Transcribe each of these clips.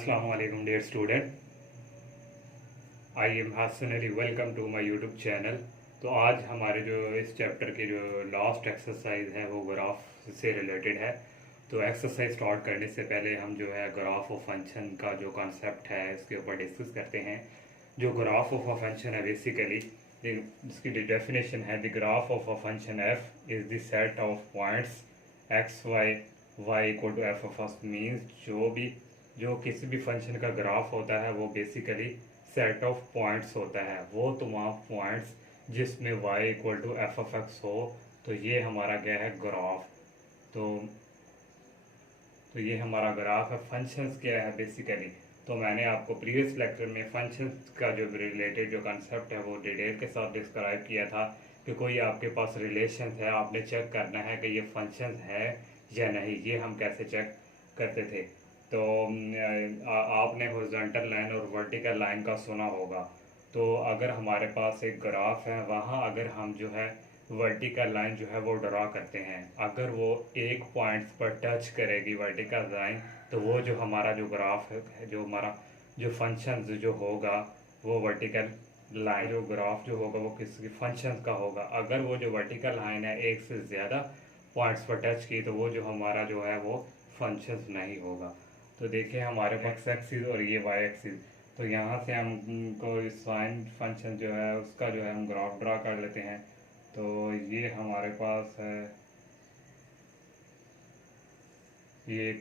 Assalamu alaikum dear student. I am Hassan Ali. Welcome to my YouTube channel. तो आज हमारे जो इस चैप्टर की जो लास्ट एक्सरसाइज है वो ग्राफ से रिलेटेड है। तो एक्सरसाइज स्टार्ट करने से पहले हम जो है ग्राफ ऑफ फंक्शन का जो कॉन्सेप्ट है इसके ऊपर डिस्कस करते हैं। जो ग्राफ ऑफ अ फंक्शन है बेसिकली इसकी डेफिनेशन है the graph of a function f is the set of points x y equal to f of x means जो किसी भी फंक्शन का ग्राफ होता है वो बेसिकली सेट ऑफ पॉइंट्स होता है। वो तमाम पॉइंट्स जिसमें y equal to f of x हो, तो ये हमारा क्या है ग्राफ। तो ये हमारा ग्राफ है। फंक्शंस क्या है बेसिकली, तो मैंने आपको प्रीवियस लेक्चर में फंक्शंस का जो रिलेटेड जो कंसेप्ट है वो डिटेल के साथ डिस्क्राइब किया था कि कोई आपके पास रिलेशन है, आपने चेक करना है कि ये फंक्शन है या नहीं। ये हम कैसे चेक करते थे, तो आपने हॉरिजॉन्टल लाइन और वर्टिकल लाइन का सुना होगा। तो अगर हमारे पास एक ग्राफ है, वहाँ अगर हम जो है वर्टिकल लाइन जो है वो ड्रा करते हैं, अगर वो एक पॉइंट्स पर टच करेगी वर्टिकल लाइन, तो वो जो हमारा जो ग्राफ है, जो हमारा जो फंक्शन जो होगा वो वर्टिकल लाइन जो ग्राफ जो होगा वो किसी फंक्शन का होगा। अगर वो जो वर्टिकल लाइन है एक से ज़्यादा पॉइंट्स पर टच की, तो वो जो हमारा जो है वो फंक्शन नहीं होगा। तो देखिए हमारे पास एक्सिस और ये वाई एक्सिस, तो यहाँ से हमको साइन फंक्शन जो है उसका जो है हम ग्राफ ड्रा कर लेते हैं। तो ये हमारे पास है ये,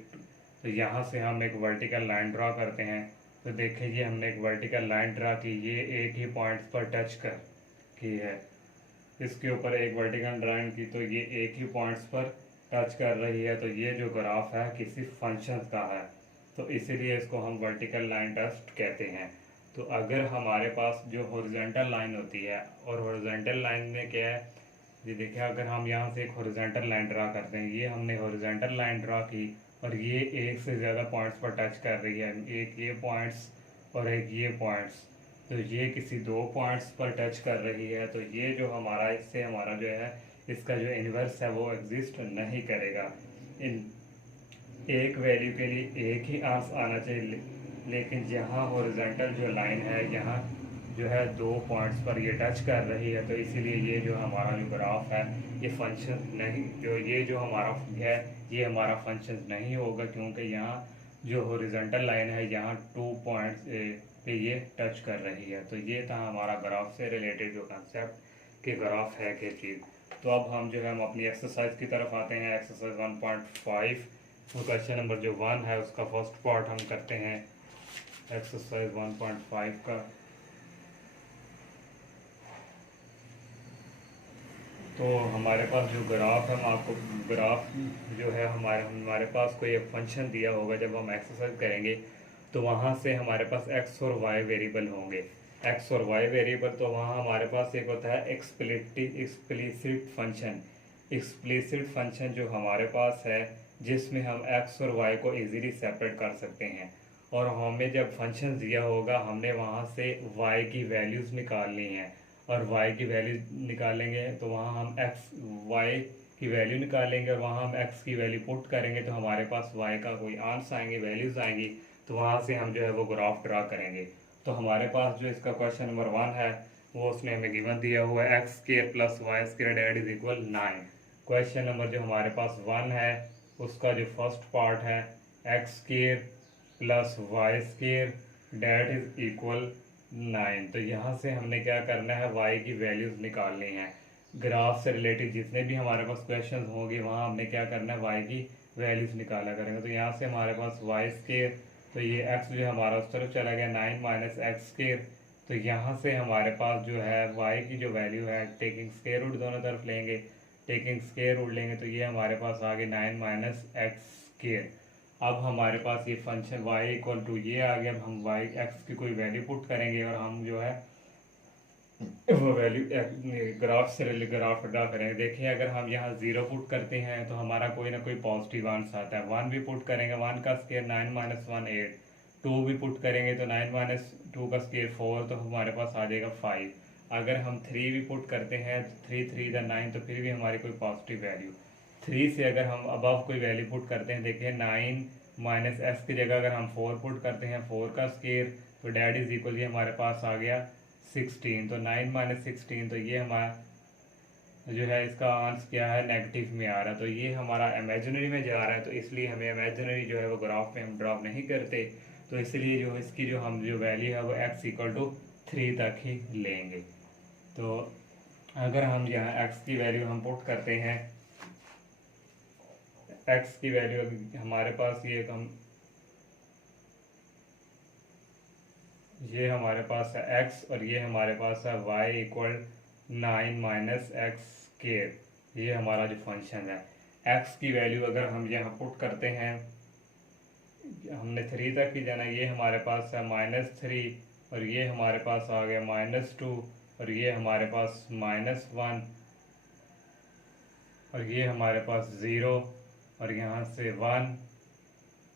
तो यहाँ से हम एक वर्टिकल लाइन ड्रा करते हैं। तो देखिए ये हमने एक वर्टिकल लाइन ड्रा की, ये एक ही पॉइंट्स पर टच कर की है। इसके ऊपर एक वर्टिकल लाइन की, तो ये एक ही पॉइंट्स पर टच कर रही है। तो ये जो ग्राफ है किसी फंक्शन का है, तो इसीलिए इसको हम वर्टिकल लाइन टेस्ट कहते हैं। तो अगर हमारे पास जो हॉरिजॉन्टल लाइन होती है, और हॉरिजॉन्टल लाइन में क्या है, ये देखिए अगर हम यहाँ से एक हॉरिजॉन्टल लाइन ड्रा करते हैं, ये हमने हॉरिजॉन्टल लाइन ड्रा की और ये एक से ज़्यादा पॉइंट्स पर टच कर रही है, एक ये पॉइंट्स और एक ये पॉइंट्स, तो ये किसी दो पॉइंट्स पर टच कर रही है। तो ये जो हमारा इससे हमारा जो है इसका जो इन्वर्स है वो एग्जिस्ट नहीं करेगा। इन एक वैल्यू के लिए एक ही आंसर आना चाहिए, लेकिन जहाँ हॉरिजॉन्टल जो लाइन है यहाँ जो है दो पॉइंट्स पर ये टच कर रही है, तो इसीलिए ये जो हमारा जो ग्राफ है ये फंक्शन नहीं, जो ये जो हमारा है ये हमारा फंक्शन नहीं होगा, क्योंकि यहाँ जो हॉरिजॉन्टल लाइन है यहाँ 2 पॉइंट्स पे ये टच कर रही है। तो ये था हमारा ग्राफ से रिलेटेड जो कंसेप्ट कि ग्राफ है क्या चीज़। तो अब हम जो है हम अपनी एक्सरसाइज की तरफ आते हैं। एक्सरसाइज 1.5 क्वेश्चन नंबर जो 1 है उसका फर्स्ट पार्ट हम करते हैं एक्सरसाइज 1.5 का। तो हमारे पास जो ग्राफ है, हम आपको ग्राफ जो है हमारे पास कोई एक फंक्शन दिया होगा, जब हम एक्सरसाइज करेंगे तो वहाँ से हमारे पास एक्स और वाई वेरिएबल होंगे। एक्स और वाई वेरिएबल, तो वहाँ हमारे पास एक होता है एक्सप्लिसिट फंक्शन। एक्सप्लिसिट फंक्शन जो हमारे पास है जिसमें हम एक्स और वाई को इजीली सेपरेट कर सकते हैं, और हमें जब फंक्शन दिया होगा हमने वहाँ से वाई की वैल्यूज़ निकालनी है, और वाई की वैल्यू निकालेंगे तो वहाँ हम एक्स वाई की वैल्यू निकालेंगे और वहाँ हम एक्स की वैल्यू पुट करेंगे, तो हमारे पास वाई का कोई आंसर आएंगे, वैल्यूज़ आएंगी, तो वहाँ से हम जो है वो ग्राफ ड्रा करेंगे। तो हमारे पास जो इसका क्वेश्चन नंबर 1 है वो उसने हमें गिवन दिया हुआ है x square plus y square that is equal 9। Question number जो हमारे पास 1 है उसका जो फर्स्ट पार्ट है x square plus y square that is equal 9। तो यहाँ से हमने क्या करना है, वाई की वैल्यूज़ निकालनी है। ग्राफ से रिलेटेड जितने भी हमारे पास क्वेश्चन होंगे वहाँ हमने क्या करना है, वाई की वैल्यूज़ निकाला करेंगे। तो यहाँ से हमारे पास वाई स्क्वायर, तो ये एक्स जो हमारा उस तरफ चला गया 9 माइनस एक्स स्क्वायर, तो यहाँ से हमारे पास जो है वाई की जो वैल्यू है टेकिंग स्क्वायर रूट दोनों तरफ लेंगे, टेकिंग स्क्वायर रूट लेंगे, तो ये हमारे पास आ गया 9 माइनस एक्स स्क्वायर। अब हमारे पास ये फंक्शन y इक्वल टू ये आ गया। अब हम y x की कोई वैल्यू पुट करेंगे और हम जो है वो वैल्यू ग्राफ से ग्राफ ड्रा करेंगे। देखिए अगर हम यहाँ 0 पुट करते हैं तो हमारा कोई ना कोई पॉजिटिव आंसर आता है। 1 भी पुट करेंगे, 1 का स्क्वायर 9 माइनस 1 8, 2 भी पुट करेंगे तो 9 माइनस 2 का स्क्वायर 4, तो हमारे पास आ जाएगा 5। अगर हम 3 भी पुट करते हैं, 3 3 द 9, तो फिर भी हमारी कोई पॉजिटिव वैल्यू। 3 से अगर हम अबव कोई वैल्यू पुट करते हैं, देखिए 9 माइनस एक्स की जगह अगर हम 4 पुट करते हैं 4 का स्केयर, तो डैट इज इक्वल ये हमारे पास आ गया 16। तो 9 माइनस 16, तो ये हमारा जो है इसका आंसर क्या है, नेगेटिव में आ रहा है। तो ये हमारा इमेजिनरी में जा रहा है, तो इसलिए हमें इमेजिनरी जो है वो ग्राफ में हम ड्रॉप नहीं करते। तो इसलिए जो इसकी जो हम जो वैल्यू है वो x इक्वल टू 3 तक ही लेंगे। तो अगर हम यहाँ x की वैल्यू हम पुट करते हैं, x की वैल्यू हमारे पास ये हमारे पास है x और ये हमारे पास है y equal 9 minus x square. ये हमारा जो फंक्शन है, x की वैल्यू अगर हम यहाँ पुट करते हैं, हमने 3 तक ही जाना, ये हमारे पास है -3 और ये हमारे पास आ गया -2 और ये हमारे पास -1 और ये हमारे पास 0 और यहाँ से 1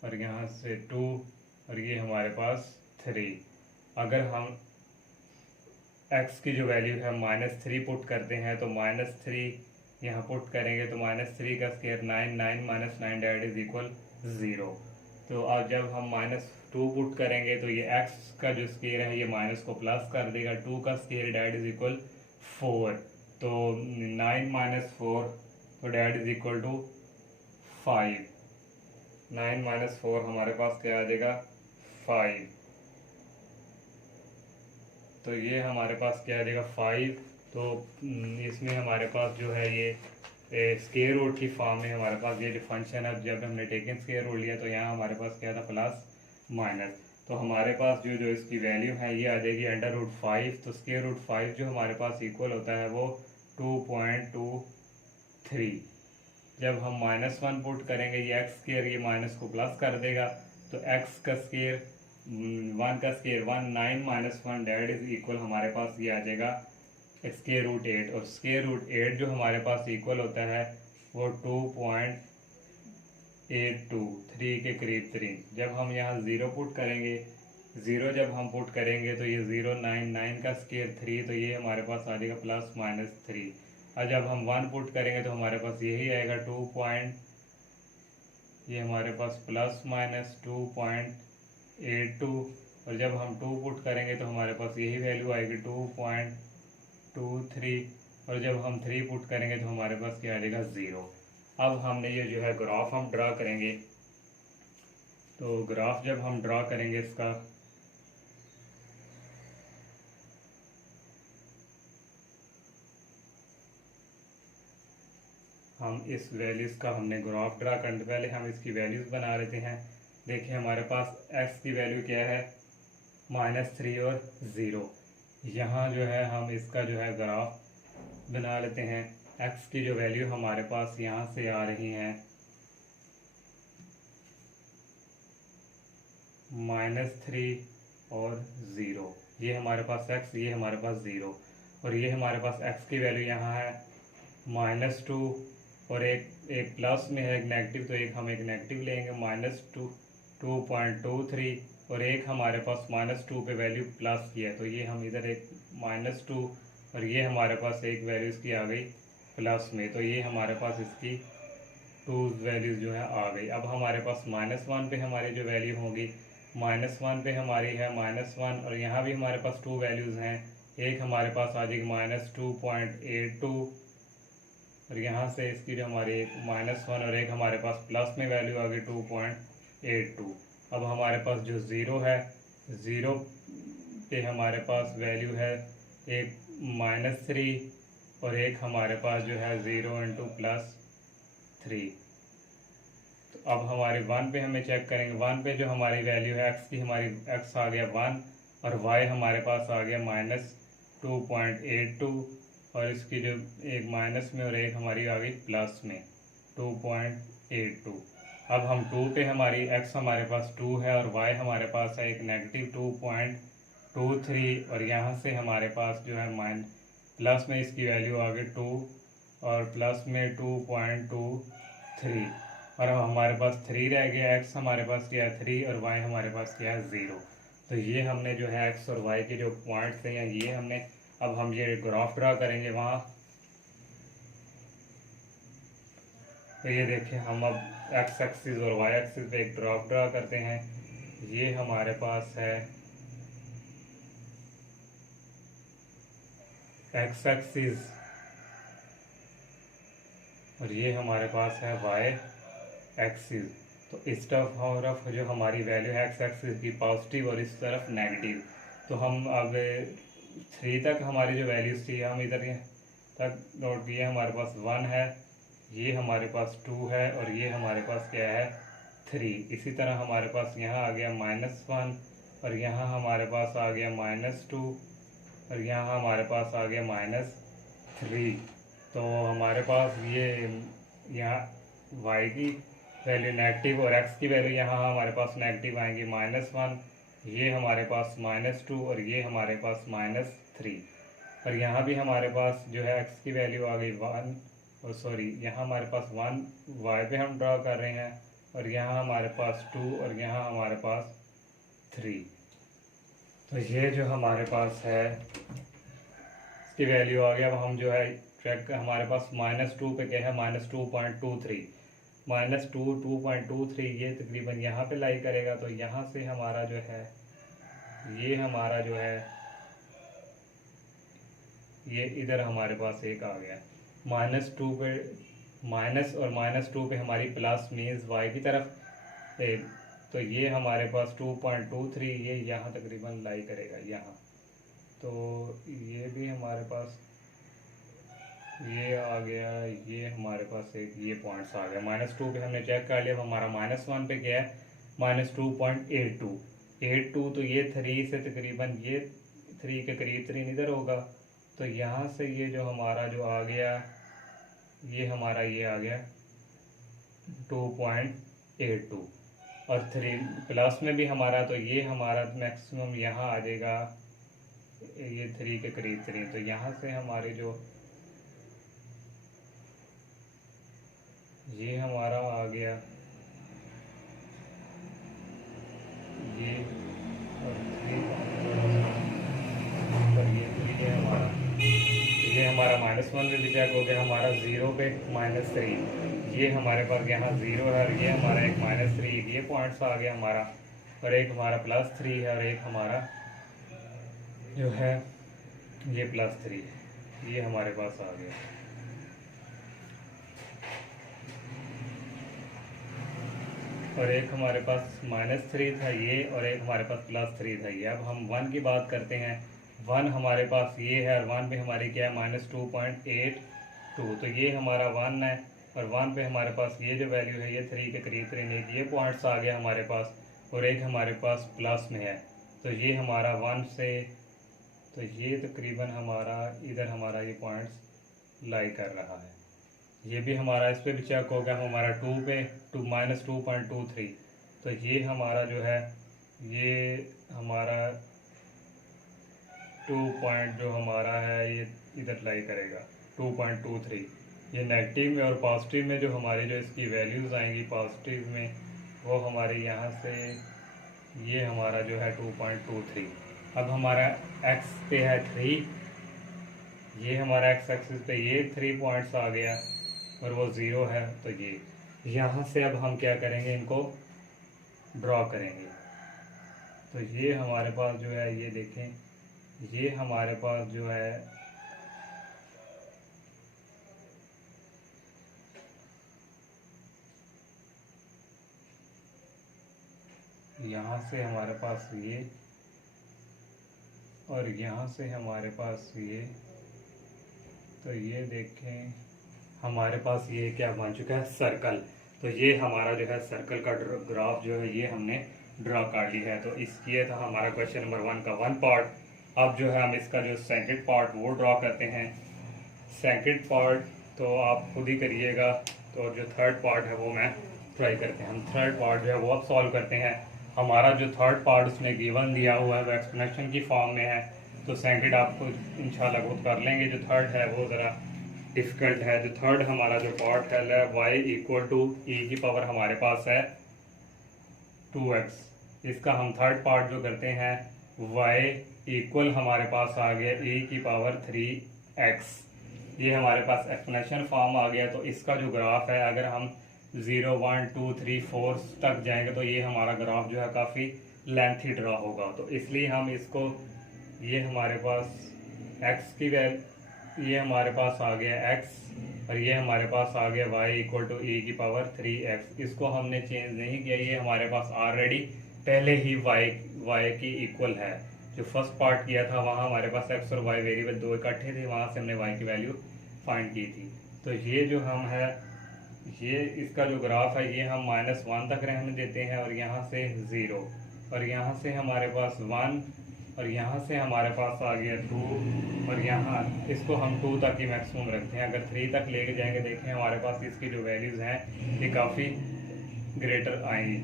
और यहाँ से 2 और ये हमारे पास 3। अगर हम x की जो वैल्यू है -3 पुट करते हैं, तो -3 यहाँ पुट करेंगे तो -3 का square 9, 9 minus 9 that is equal 0। तो अब जब हम -2 पुट करेंगे तो ये x का जो स्केयर है ये माइनस को प्लस कर देगा, 2 का स्केयर डैट इज इक्वल 4। तो 9 माइनस 4, तो that is equal to 5। 9 minus 4 हमारे पास क्या आ जाएगा, 5। तो ये हमारे पास क्या आ जाएगा 5। तो इसमें हमारे पास जो है ये स्केयर रूट की फॉर्म में हमारे पास ये जो फंक्शन है, जब हमने टेकन स्केयर रूट लिया तो यहाँ हमारे पास क्या था, प्लस माइनस। तो हमारे पास जो इसकी वैल्यू है ये आ जाएगी √5। तो स्केयर रूट 5 जो हमारे पास इक्वल होता है वो 2.23। जब हम -1 पुट करेंगे, ये एक्स स्केयर ये माइनस को प्लस कर देगा, तो एक्स का स्केयर 1 का square 1, 9 minus 1 that is equal हमारे पास ये आ जाएगा स्केयर रूट 8। और स्केयर रूट 8 जो हमारे पास इक्वल होता है वो 2.823 के करीब 3। जब हम यहाँ 0 पुट करेंगे, 0 जब हम पुट करेंगे तो ये 0, 9, 9 का स्केयर 3, तो ये हमारे पास आ जाएगा +-3। और जब हम 1 पुट करेंगे तो हमारे पास यही आएगा ये हमारे पास +-2.82। और जब हम 2 पुट करेंगे तो हमारे पास यही वैल्यू आएगी 2.23। और जब हम 3 पुट करेंगे तो हमारे पास क्या आ जाएगा 0। अब हमने ये जो है ग्राफ हम ड्रा करेंगे। तो ग्राफ जब हम ड्रा करेंगे इसका, हम इस वैल्यूज़ का हमने ग्राफ ड्रा करने से पहले हम इसकी वैल्यूज़ बना लेते हैं। देखिए हमारे पास x की वैल्यू क्या है, -3 और 0। यहाँ जो है हम इसका जो है ग्राफ बना लेते हैं। x की जो वैल्यू हमारे पास यहाँ से आ रही हैं -3 और 0। ये हमारे पास x, ये हमारे पास 0 और ये हमारे पास x की वैल्यू यहाँ है -2 और एक प्लस में है, एक नेगेटिव, तो हम एक नेगेटिव लेंगे -2.23 और एक हमारे पास -2 पे वैल्यू प्लस की है, तो ये हम इधर एक -2 और ये हमारे पास एक वैल्यू इसकी आ गई प्लस में, तो ये हमारे पास इसकी 2 वैल्यूज़ जो है आ गई। अब हमारे पास -1 पे हमारी जो वैल्यू होगी, -1 पे हमारी है -1 और यहाँ भी हमारे पास 2 वैल्यूज़ हैं। एक हमारे पास आ जाएगी -2.82 और यहाँ से इसकी जो हमारी एक -1 और एक हमारे पास प्लस में वैल्यू आ गई 2.82। अब हमारे पास जो 0 है, 0 पे हमारे पास वैल्यू है एक -3 और एक हमारे पास जो है 0 × +3। तो अब हमारे 1 पे हमें चेक करेंगे। 1 पे जो हमारी वैल्यू है x की, हमारी x आ गया 1 और y हमारे पास आ गया -2.82 और इसकी जो एक माइनस में और एक हमारी आ गई प्लस में 2.82। अब हम 2 पे हमारी x हमारे पास 2 है और y हमारे पास है एक -2.23 और यहाँ से हमारे पास जो है प्लस में इसकी वैल्यू आ गई 2 और प्लस में 2.23 और अब हमारे पास 3 रह गया। x हमारे पास क्या है 3 और y हमारे पास क्या है 0। तो ये हमने जो है x और y के जो पॉइंट्स हैं ये हमने, अब हम ये ग्राफ ड्रा करेंगे वहाँ। तो ये देखिए हम अब एक्स एक्सिस और वाई एक्सिस पे एक ड्रॉप ड्रा करते हैं। ये हमारे पास है एक्स एक्सिस और ये हमारे पास है वाई एक्सिस। तो इस तरफ जो हमारी वैल्यू है एक्स एक्सिस की पॉजिटिव और इस तरफ नेगेटिव। तो हम अब 3 तक हमारी जो वैल्यूज थी हम इधर तक नोट किए। हमारे पास 1 है, ये हमारे पास 2 है और ये हमारे पास क्या है 3। इसी तरह हमारे पास यहाँ आ गया -1 और यहाँ हमारे पास आ गया -2 और यहाँ हमारे पास आ गया -3। तो हमारे पास ये यहाँ y की वैल्यू नेगेटिव और x की वैल्यू यहाँ हमारे पास नेगेटिव आएंगी -1, ये हमारे पास -2 और ये हमारे पास -3। और यहाँ भी हमारे पास जो है x की वैल्यू आ गई 1 और सॉरी यहाँ हमारे पास 1 y पे हम ड्रा कर रहे हैं और यहाँ हमारे पास 2 और यहाँ हमारे पास 3। तो ये जो हमारे पास है इसकी वैल्यू आ गया। अब हम जो है चेक हमारे पास -2 पे क्या है -2.23 -2.23 ये तकरीबन यहाँ पे लाई करेगा। तो यहाँ से हमारा जो है ये हमारा जो है ये इधर हमारे पास एक आ गया -2 पे माइनस और -2 पे हमारी प्लस मीन्स y की तरफ तो ये हमारे पास 2.23 ये यहाँ तकरीबन लाई करेगा यहाँ। तो ये भी हमारे पास ये आ गया, ये हमारे पास एक ये पॉइंट्स आ गया। -2 पे हमने चेक कर लिया। हमारा -1 पे क्या है -2.82 तो ये 3 से तकरीबन ये 3 के करीब 3 इधर होगा। तो यहाँ से ये जो हमारा जो आ गया ये हमारा ये आ गया 2.82 और 3 प्लस में भी हमारा तो ये हमारा मैक्सिमम यहाँ आ जाएगा ये 3 के करीब 3। तो यहाँ से हमारे जो ये हमारा आ गया ये और 3 और ये 3 है हमारा। ये हमारा -1 में भी चेक हो गया हमारा 0 पे -3 ये हमारे पास यहाँ 0 है और ये हमारा एक -3 ये पॉइंट्स आ गया हमारा और एक हमारा +3 है और एक हमारा जो है ये +3 ये हमारे पास आ गया। और एक हमारे पास -3 था ये और एक हमारे पास +3 था ये। अब हम 1 की बात करते हैं। 1 हमारे पास ये है और 1 पे हमारी क्या है -2.82 तो ये हमारा 1 है और 1 पे हमारे पास ये जो वैल्यू है ये 3 के करीब 3 ये पॉइंट्स आ गया हमारे पास और एक हमारे पास प्लस में है। तो ये हमारा 1 से तो ये तकरीबन हमारा इधर हमारा ये पॉइंट्स लाई कर रहा है। ये भी हमारा इस पे भी चेक हो गया हमारा 2 पे -2.23 तो ये हमारा जो है ये हमारा 2 पॉइंट जो हमारा है ये इधर लाई करेगा 2.23। ये नेगेटिव में और पॉजिटिव में जो हमारी जो इसकी वैल्यूज़ आएंगी पॉजिटिव में वो हमारे यहाँ से ये हमारा जो है 2.23। अब हमारा x पे है 3 ये हमारा x एक्सिस पे ये 3 पॉइंट्स आ गया और वो 0 है। तो ये यहाँ से अब हम क्या करेंगे इनको ड्रॉ करेंगे। तो ये हमारे पास जो है ये देखें ये हमारे पास जो है यहाँ से हमारे पास ये और यहाँ से हमारे पास ये। तो ये देखें हमारे पास ये क्या बन चुका है सर्कल। तो ये हमारा जो है सर्कल का ग्राफ जो है ये हमने ड्रा कर ली है। तो इस ये था हमारा क्वेश्चन नंबर 1 का 1 पार्ट। अब जो है हम इसका जो सेकंड पार्ट वो ड्रा करते हैं। सेकंड पार्ट तो आप खुद ही करिएगा। तो जो थर्ड पार्ट है वो मैं ट्राई करते हैं। हम थर्ड पार्ट जो है वो अब सॉल्व करते हैं। हमारा जो थर्ड पार्ट उसने गिवन दिया हुआ है वो एक्सप्लेनेशन की फॉर्म में है। तो सेकंड आपको इंशाल्लाह खुद कर लेंगे। जो थर्ड है वो ज़रा डिफ़िकल्ट है। जो थर्ड हमारा जो पार्ट है y = e की पावर हमारे पास है 2x। इसका हम थर्ड पार्ट जो करते हैं y = हमारे पास आ गया e की पावर 3x। ये हमारे पास एक्सपोनेंशियल फॉर्म आ गया। तो इसका जो ग्राफ है, अगर हम 0 1 2 3 4 तक जाएंगे तो ये हमारा ग्राफ जो है काफ़ी लेंथी ड्रा होगा। तो इसलिए हम इसको, ये हमारे पास x की वैल्यू, ये हमारे पास आ गया x, और ये हमारे पास आ गया y इक्वल टू e की पावर 3x। इसको हमने चेंज नहीं किया, ये हमारे पास ऑलरेडी पहले ही y की इक्वल है। जो फर्स्ट पार्ट किया था वहाँ हमारे पास x और y वेरिएबल दो इकट्ठे थे, वहाँ से हमने y की वैल्यू फाइंड की थी। तो ये जो हम है, ये इसका जो ग्राफ है, ये हम -1 तक रहने देते हैं, और यहाँ से 0, और यहाँ से हमारे पास 1, और यहाँ से हमारे पास आ गया 2, और यहाँ इसको हम 2 तक ही मैक्सिमम रखते हैं। अगर 3 तक लेके जाएंगे, देखें हमारे पास इसकी जो वैल्यूज़ हैं ये काफ़ी ग्रेटर आएंगी।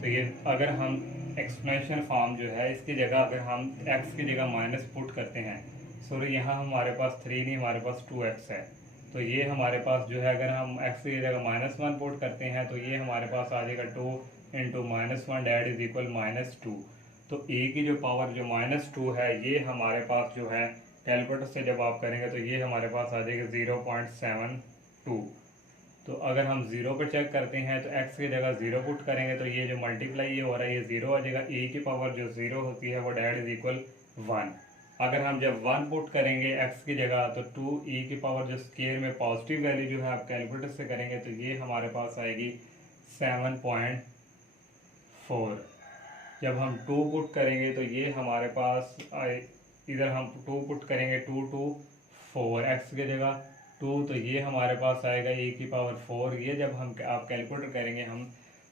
तो ये अगर हम एक्सपोनेंशियल फॉर्म जो है, इसकी जगह अगर हम x की जगह माइनस पुट करते हैं, सॉरी यहाँ हमारे पास 3 नहीं, हमारे पास 2x है। तो ये हमारे पास जो है, अगर हम x की जगह -1 पुट करते हैं तो ये हमारे पास आ जाएगा 2 इंटू -1 डैट इज इक्वल -2। तो a की जो पावर जो -2 है, ये हमारे पास जो है कैलकुलेटर से जब आप करेंगे तो ये हमारे पास आ जाएगा 0.72। तो अगर हम 0 पर चेक करते हैं तो x की जगह 0 पुट करेंगे तो ये जो मल्टीप्लाई ये हो रहा है ये 0 आ जाएगा। a की पावर जो 0 होती है वो डैट इज इक्वल 1। अगर हम जब 1 पुट करेंगे x की जगह तो 2e की पावर जो स्केयर में पॉजिटिव वैल्यू जो है आप कैलकुलेटर से करेंगे तो ये हमारे पास आएगी 7.4। जब हम 2 पुट करेंगे तो ये हमारे पास इधर हम 2 पुट करेंगे 2 2 4 x की जगह 2, तो ये हमारे पास आएगा e की पावर 4। ये जब हम आप कैलकुलेटर करेंगे हम,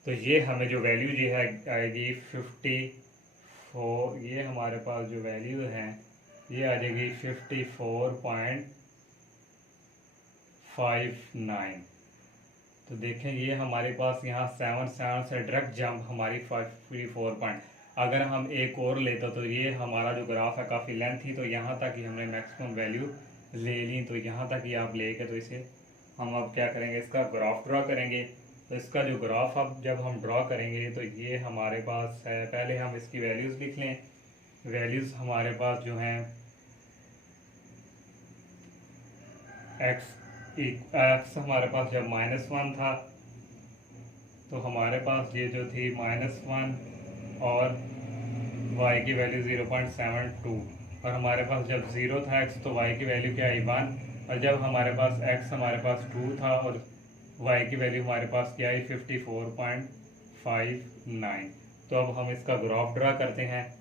तो ये हमें जो वैल्यू जो है आएगी 54। ये हमारे पास जो वैल्यू है ये आ जाएगी 54.59। तो देखें ये हमारे पास यहाँ 7 से डायरेक्ट जंप हमारी 54 पॉइंट। अगर हम एक और लेते तो ये हमारा जो ग्राफ है काफ़ी लेंथ थी, तो यहाँ तक ही हमने मैक्सिमम वैल्यू ले ली। तो यहाँ तक ही आप लेके तो इसे हम अब क्या करेंगे, इसका ग्राफ ड्रा करेंगे। तो इसका जो ग्राफ अब जब हम ड्रा करेंगे तो ये हमारे पास है, पहले हम इसकी वैल्यूज़ लिख लें। वैल्यूज़ हमारे पास जो हैं x हमारे पास जब -1 था तो हमारे पास ये जो थी -1, और y की वैल्यू 0.72, और हमारे पास जब 0 था x तो y की वैल्यू क्या आई 1, और जब हमारे पास x हमारे पास 2 था और y की वैल्यू हमारे पास क्या आई 54.59। तो अब हम इसका ग्राफ ड्रा करते हैं।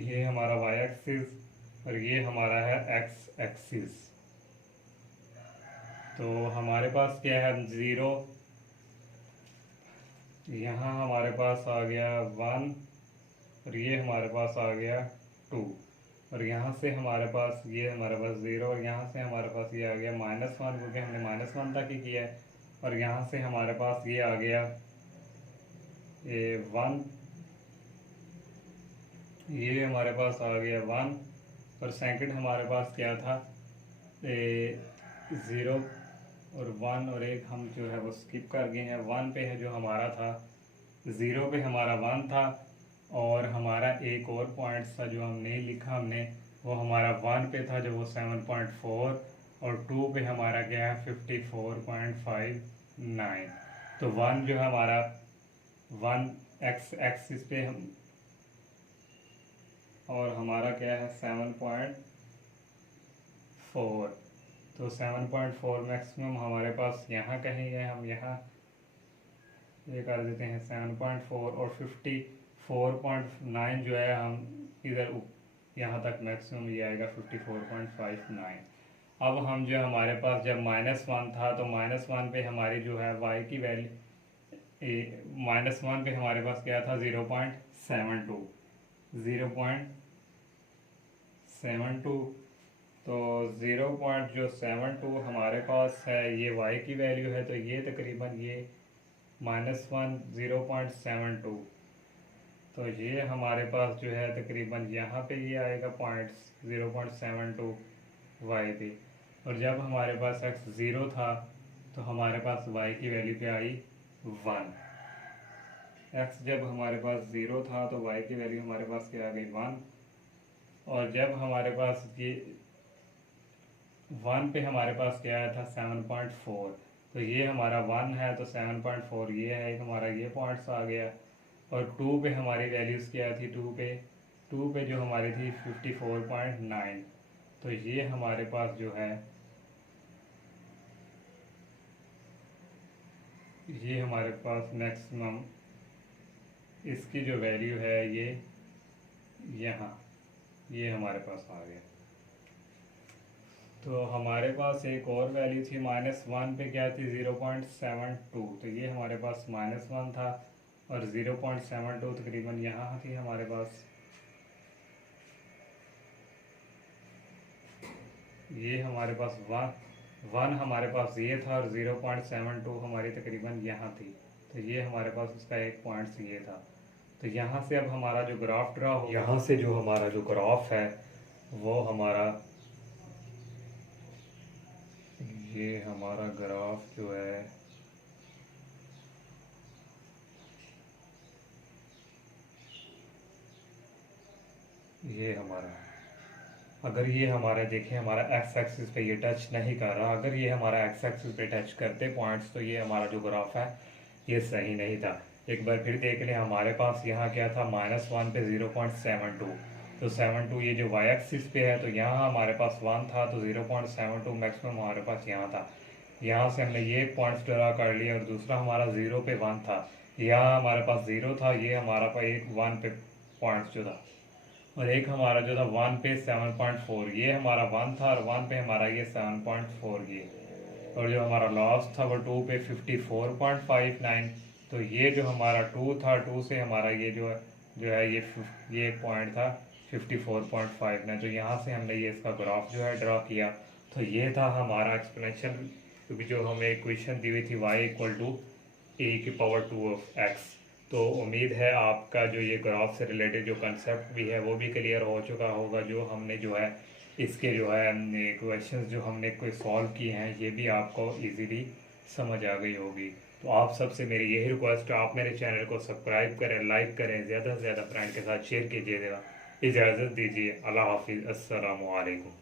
ये हमारा y एक्सिस और ये हमारा है x एक्सिस। तो हमारे पास क्या है 0, यहाँ हमारे पास आ गया 1, और ये हमारे पास आ गया 2, और यहाँ से हमारे पास ये हमारे पास 0, और यहाँ से हमारे पास ये आ गया -1 क्योंकि हमने -1 तक ही किया है, और यहाँ से हमारे पास ये आ गया 1, ये हमारे पास आ गया 1, और सेकंड हमारे पास क्या था 0 और 1, और एक हम जो है वो स्किप कर गए हैं। 1 पे है जो हमारा था, 0 पे हमारा 1 था, और हमारा एक और पॉइंट था जो हम नहीं लिखा हमने, वो हमारा 1 पे था जो वो 7.4, और 2 पे हमारा क्या है 54.59। तो 1 जो है हमारा 1 x एक्सिस पे हम, और हमारा क्या है 7.4। तो 7.4 मैक्सिमम हमारे पास यहाँ कहीं है, हम यहाँ ये कर देते हैं 7.4, और 54.9 जो है हम इधर यहाँ तक मैक्सिमम ये आएगा 54.59। अब हम जो हमारे पास जब -1 था तो -1 पे हमारी जो है y की वैल्यू, -1 पे हमारे पास क्या था 0.72, तो 0.72 हमारे पास है, ये y की वैल्यू है। तो ये तकरीबन ये -1 0.72, तो ये हमारे पास जो है तकरीबन यहाँ पे ये आएगा पॉइंट 0.72 y पे, और जब हमारे पास x 0 था तो हमारे पास y की वैल्यू पे आई 1। एक्स जब हमारे पास 0 था तो वाई की वैल्यू हमारे पास क्या आ गई 1, और जब हमारे पास ये 1 पे हमारे पास क्या आया था 7.4, तो ये हमारा 1 है तो 7.4 ये है, एक हमारा ये पॉइंट्स आ गया। और 2 पे हमारी वैल्यूज़ क्या थी, 2 पे जो हमारी थी 54.9, तो ये हमारे पास जो है ये हमारे पास मैक्सिमम इसकी जो वैल्यू है ये यहाँ ये हमारे पास आ गया। तो हमारे पास एक और वैल्यू थी -1 पे क्या थी 0.72, तो ये हमारे पास -1 था, और 0.72 तकरीबन यहाँ थी हमारे पास। ये हमारे पास वन हमारे पास ये था, और 0.72 हमारी तकरीबन यहाँ थी, तो ये हमारे पास उसका एक पॉइंट ये था। तो यहाँ से अब हमारा जो ग्राफ ड्रा हो, यहाँ से जो हमारा जो ग्राफ है वो हमारा ये हमारा ग्राफ जो है ये हमारा है। अगर ये हमारा देखें हमारा एक्स एक्सिस पे ये टच नहीं कर रहा, अगर ये हमारा एक्स एक्सिस पे टच करते पॉइंट्स तो ये हमारा जो ग्राफ है ये सही नहीं था। एक बार फिर देख लें, हमारे पास यहाँ क्या था -1 पे 0.72, तो 72 ये जो वाई एक्सिस पे है, तो यहाँ हमारे पास 1 था तो 0.72 मैक्सिमम हमारे पास यहाँ था। यहाँ से हमने ये पॉइंट्स ड्रा कर लिया, और दूसरा हमारा 0 पे 1 था, यहाँ हमारे पास 0 था, ये हमारा पर एक 1 पे पॉइंट्स जो था, और एक हमारा जो था 1 पे 7.4, ये हमारा 1 था, और 1 पे हमारा ये 7.4 ये, और जो हमारा लास्ट था वो 2 पे 54.59, तो ये जो हमारा 2 था, 2 से हमारा ये जो है ये एक पॉइंट था 54.59, तो यहाँ से हमने ये इसका ग्राफ जो है ड्रा किया। तो ये था हमारा एक्सप्लेनेशन, क्योंकि जो हमें इक्वेशन दी हुई थी y=a⁻²x। तो उम्मीद है आपका जो ये ग्राफ से रिलेटेड जो कंसेप्ट भी है वो भी क्लियर हो चुका होगा। जो हमने जो है इसके जो है क्वेश्चंस जो हमने कोई सॉल्व किए हैं ये भी आपको इजीली समझ आ गई होगी। तो आप सबसे मेरी यही रिक्वेस्ट है, आप मेरे चैनल को सब्सक्राइब करें, लाइक करें, ज़्यादा से ज़्यादा फ्रेंड के साथ शेयर कीजिएगा। इजाज़त दीजिए, अल्लाह हाफिज़, अस्सलामु अलैकुम।